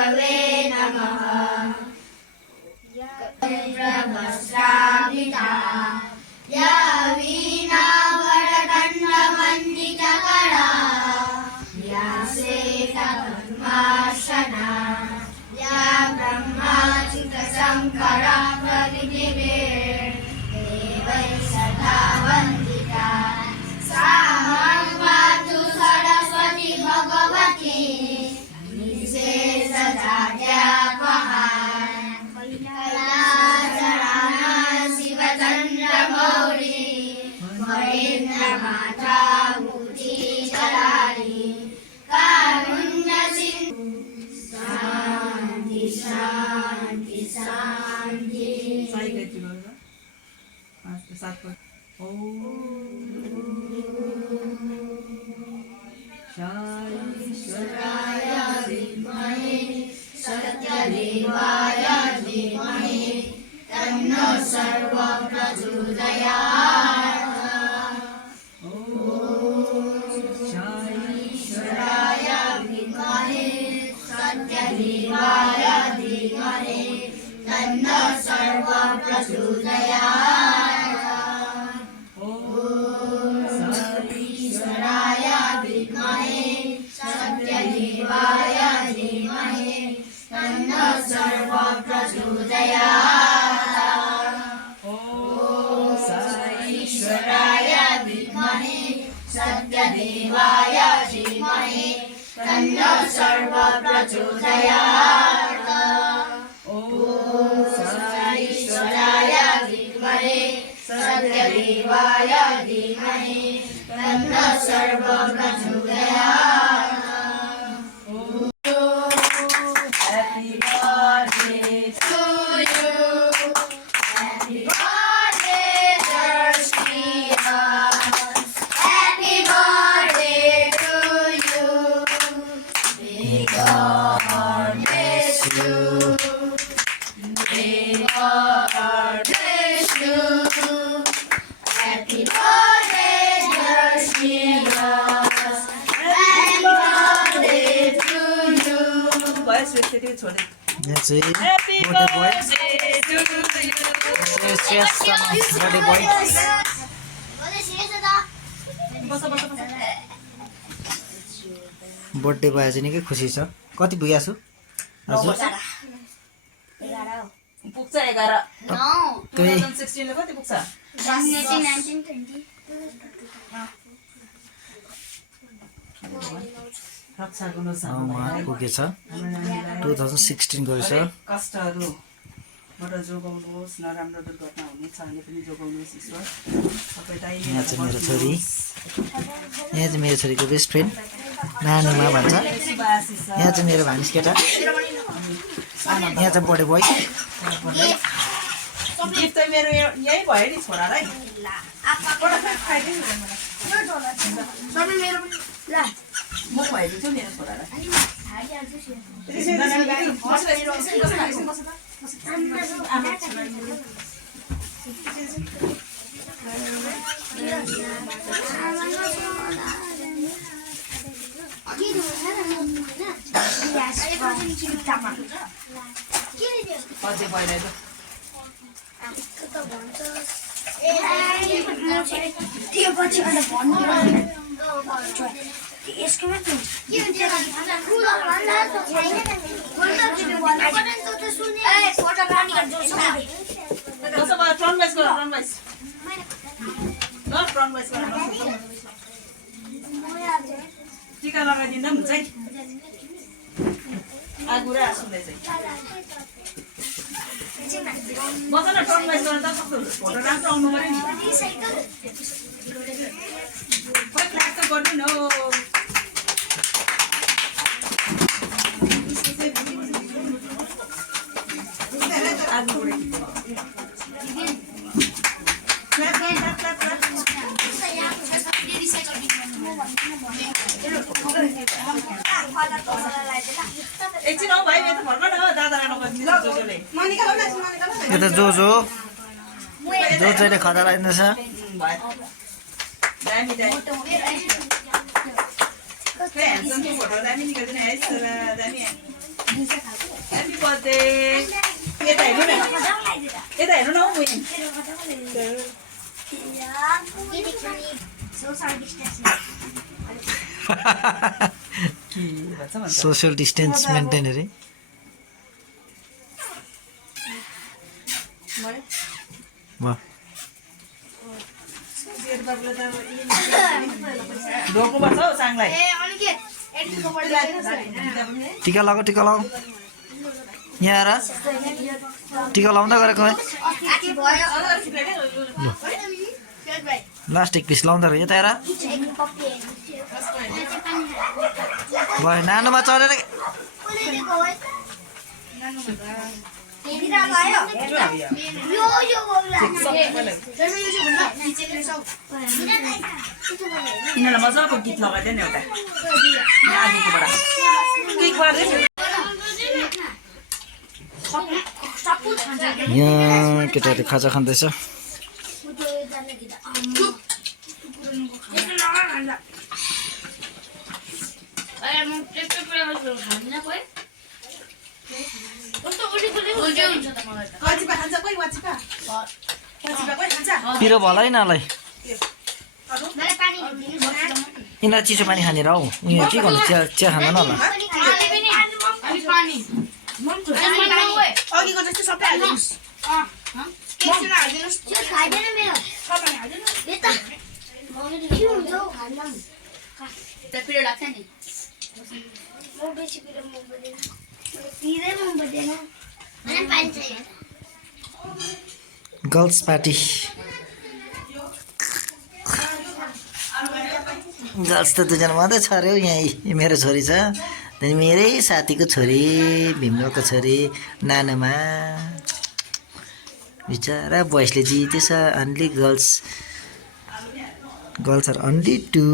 गुरवे नमः ब्रह्मश्राविता या वीणा वरदण्डमण्डितकरा या श्वेतपद्मासना या ब्रह्माच्युतशङ्करा प्रकृतिभिर् देवैः सदा वन्दिता सा मातु सरस्वती भगवती निशेषजाड्यापहा शिवचन्द्रमौळी महेन्द्रमाता मूर्तिधराणि कारुण्यसिन्धु शान्ति शान्ति शान्ति ईश्वराय विद्महे सत्यदेवाय धीमहि तन्नो सर्वः प्रचोदयात् ईश्वराय विद्महे सत्यदेवाय धीमहि तन्नो सर्वः प्रचोदयात् ईश्वराय विद्महे सत्यदेवाय धीमहि तन्नो सर्वः प्रचोदयात् ईश्वराय विद्महे सत्यदेवाय धीमहि तन्नो सर्वः प्रचोदयात् ईश्वराय विद्महे सत्यदेवाय धीमहि तन्नो सर्वः प्रचोदयात् Happy birthday to you. Happy birthday, Darshia. Happy birthday to you. May God bless you. May God bless you. Happy birthday, Darshia. Happy birthday to you. Boys, we should do it. यहाँ चाहिँ Happy birthday boy birthday to you. Birthday boy birthday भए चाहिँ निकै खुसी छ कति पुगेको छु हजुर पुग्छ 11 त्यही 2016 ले कति पुग्छ रक्षा गर्नु पुगेछ 2016 को रहेछ कष्टहरू बाट जोगाउनुहोस् नराम्रो दुर्घटना हुनेछ भने पनि जोगाउनुहोस् ईश्वर सबै दाइ यहाँ चाहिँ मेरो छोरी यहाँ चाहिँ मेरो छोरीको बेस्ट फ्रेन्ड नानीमा भन्छ यहाँ चाहिँ मेरो भानिज केटा यहाँ चाहिँ बर्थडे बोय गिफ्ट चाहिँ मेरो यही भयो नि छोरालाई म खुवाइदिन्छु मेरो छोरालाई अझै भइरहेको त्यो पछि अन्त भन्नु यसको मात्र टिका लगाइदिँदा पनि हुन्छ है आगो र सुन्दैछ बस न टर्न वाइज गर्दा कस्तो फोटो राम्रो आउनु पर्यो नि खोइ फ्ल्याग त गर्नु न आगो उडे एकछिन हौ भाइ यता फर्क न दादा जोजोले यो त जोजोले खदा लाग्दैछ दामी दामी फोटो दामी निकाल्दैन है दामी ह्याप्पी बर्थडे यता हेर्नु न यता हेर्नु न हौ बुइन के भन्छ भन्छ सोसियल डिस्टेन्स मेन्टेन अरे वाह ढोक्नुपर्छ हौ साङलाई टिका लगाऊ यहाँ आएर टिका लाउँदा गरेको लास्ट एक पिस लाउँदा रहेछ यता हेर भयो नानोमा चढेर यिनीहरूलाई मजाको गीत लगाइदियो नि एउटा आगीकोबाट केक बार्दैछ यहाँ केटाहरूले खाजा खाँदैछ पिरो भला है नालाई यिनीहरू चिसो पानी खाने र हौ उयो के गर्नु चिया खाँदैन होला अघिको जस्तो सबै हाल्नुहोस् गर्ल्स पार्टी गर्ल्स त दुईजना मात्रै छ अरे हौ यहाँ मेरो छोरी छ त्यहाँदेखि मेरै साथीको छोरी भीमलोको छोरी नानोमा बिचरा बोइसले जितेछ अन्ली गर्ल्स आर अन्ली 2